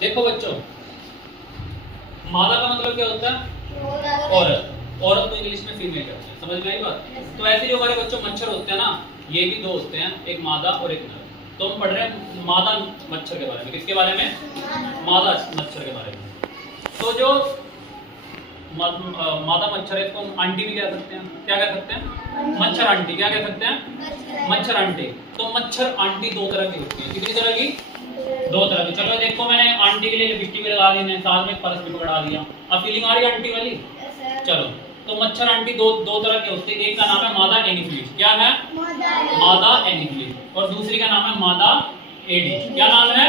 देखो बच्चों, मादा का मतलब क्या होता है? औरत। औरत को इंग्लिश में फीमेल कहते हैं। समझ में आई बात? तो ऐसे जो हमारे बच्चों मच्छर होते हैं ना, ये भी दो होते हैं, एक मादा और एक नर। तो हम पढ़ रहे हैं मादा मच्छर के बारे में। किसके बारे में? मादा मच्छर के बारे में। तो जो मादा मच्छर है इसको हम आंटी भी कह सकते हैं। क्या कह सकते हैं? मच्छर आंटी। क्या कह सकते हैं? मच्छर आंटी। तो मच्छर आंटी दो तरह की होती है। कितनी तरह की? दो तरह की। चलो देखो, मैंने आंटी के लिए लिपस्टिक भी लगा दी, मैंने साथ में पर्स भी पकड़ा दिया। अब फीलिंग आ रही है आंटी वाली? चलो, तो मच्छर आंटी दो तरह के होते हैं। एक का नाम है मादा एनीफिलीज। क्या है? मादा एनीफिलीज। और दूसरी का नाम है मादा एडी। क्या नाम है?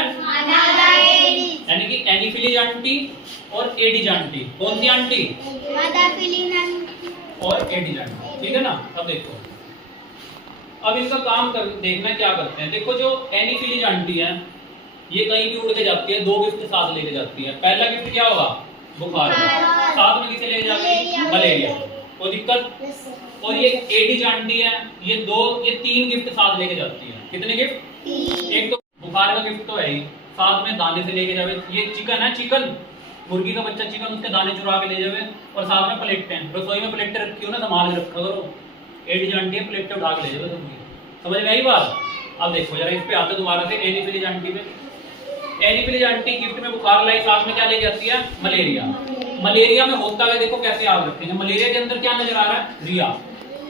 यानी कि एनीफिलीज आंटी और एडीज आंटी। कौन सी आंटी? और एडीज आंटी। ठीक है ना? अब देखो, अब इनका काम देखना क्या करते हैं। देखो, जो एनीफिलीज आंटी है ये कहीं भी उड़ के जाती है, दो गिफ्ट साथ लेके जाती है। पहला गिफ्ट क्या होगा? बुखार। साथ में किसे लेके जाती है? मलेरिया। कोई दिक्कत? और ये एडीज आंटी है, ये तीन गिफ्ट साथ लेके जाती है। कितने गिफ्ट? एक तो बुखार का गिफ्ट तो है ही, साथ में दाने से लेके जावे। ये चिकन है, चिकन मुर्गी का बच्चा चिकन, उसके दाने चुरा के ले जावे। और साथ में प्लेटें, रसोई में प्लेटें रखी हो ना, संभाल के रखा करो। एडीज आंटी है, प्लेटें उठा के ले जावे तुम। समझ में आई बात? अब देखो जरा, इस पे आते दोबारा से एनीफिलीज आंटी पे। एनीफिलीज आंटी गिफ्ट में बुखार लाई, साथ में क्या लेके आती है? मलेरिया। मलेरिया में होता है, देखो कैसे याद रखेंगे। मलेरिया के अंदर क्या नजर आ रहा है? रिया।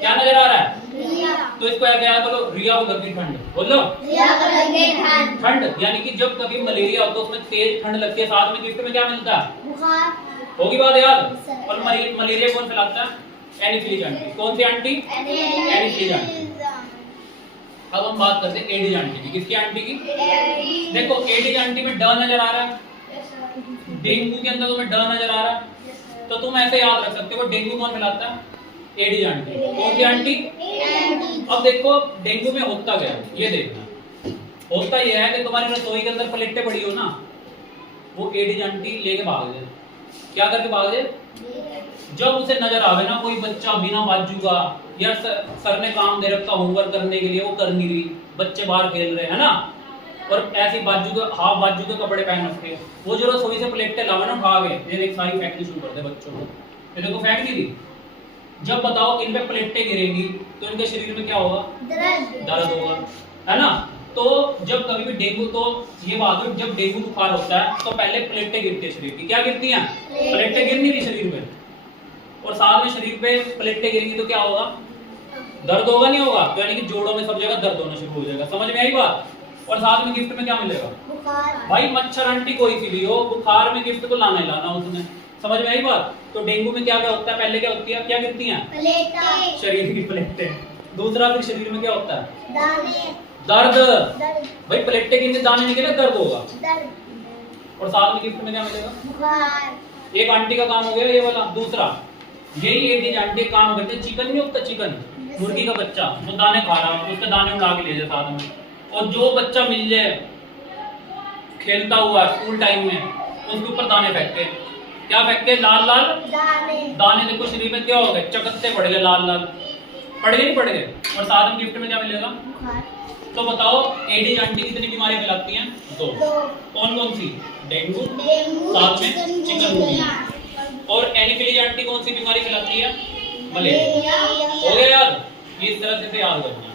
क्या नजर आ रहा है? तो इसको ऐसे याद करो, रिया को लगी ठंड। बोलो, ठंड। यानी कि जब कभी मलेरिया होता है उसमें तेज ठंड लगती है, साथ में गिफ्ट में क्या मिलता है? बुखार। होगी बात याद? और मलेरिया कौन फैलाता है? एनीफिलीज आंटी। कौन सी आंटी? एनीफिलीज आंटी। अब हम बात करते हैं एडीज आंटी की। किसकी आंटी की? देखो, एडीज आंटी में ड नजर आ रहा है, डेंगू के अंदर तुम्हें ड नजर आ रहा है, तो तुम ऐसे याद रख सकते हो डेंगू कौन फैलाता है? Aedes aunty. कौन सी आंटी? अब देखो डेंगू में होता क्या है, ये देखना। होता यह है कि तुम्हारी रसोई के अंदर प्लेटें पड़ी हो ना, वो एडीज आंटी लेके भाग जाए। क्या करके भाग जाए? जब उसे नजर आवे ना कोई बच्चा बिना बाजू का, या सर ने काम दे रखा होमवर्क करने के लिए, वो कर नहीं रही, बच्चे बाहर खेल रहे हैं ना, और ऐसी बाजू के हाफ बाजू के कपड़े पहन रखे, वो जो रसोई से प्लेटें लावे ना उठा के, ये देख सारी फेंकनी शुरू कर दे बच्चों को। ये देखो फेंक दी थी। जब बताओ इन पे प्लेटें गिरेंगी तो इनके शरीर में क्या होगा? दर्द होगा, है ना? तो जब कभी भी डेंगू, तो ये बात है, जब डेंगू बुखार होता है तो पहले प्लेटें गिरती है शरीर की। क्या गिरती हैं? प्लेटें गिर नहीं रही शरीर में, और साथ में शरीर पे प्लेटें गिरेंगी तो क्या होगा? दर्द होगा, नहीं होगा? तो यानी कि जोड़ों में सब जगह दर्द होना शुरू हो जाएगा। समझ में आई बात? और साथ में गिफ्ट में क्या मिलेगा? बुखार। भाई मच्छर आंटी कोई सी भी हो, बुखार में गिफ्ट को लाना ही लाना उसने। समझ में आई बात? तो डेंगू में क्या क्या होता है? पहले क्या होती है? क्या गिरती हैं? प्लेटें। शरीर की प्लेटें। दूसरा फिर शरीर में क्या होता है? दाने। दर्द। भाई प्लेटें गिरने दाने निकले, दर्द होगा। और साथ में गिफ्ट में क्या मिलेगा? बुखार। एक आंटी का काम हो गया ये वाला। दूसरा, यही एडीज आंटी काम करते, चिकन नहीं होता, चिकन मुर्गी का बच्चा, वो दाने खा रहा है, उसके दाने उड़ा के ले जाए साथ में। और जो बच्चा मिल जाए खेलता हुआ स्कूल टाइम में, उसके ऊपर दाने फेंकते। क्या फेंकते? लाल लाल दाने। देखो शरीर में क्या हो गए? चकत्ते पड़ गए, लाल लाल पड़ गए, नहीं पड़ गए? और साथ में गिफ्ट में क्या मिलेगा? तो बताओ एडीज आंटी कितनी बीमारियां फैलाती हैं? दो। कौन कौन सी? डेंगू, साथ में चिकनगुनिया। और एनीफिलीज आंटी कौन सी बीमारी फैलाती है? मलेरिया। हो गया याद? इस तरह से याद करना।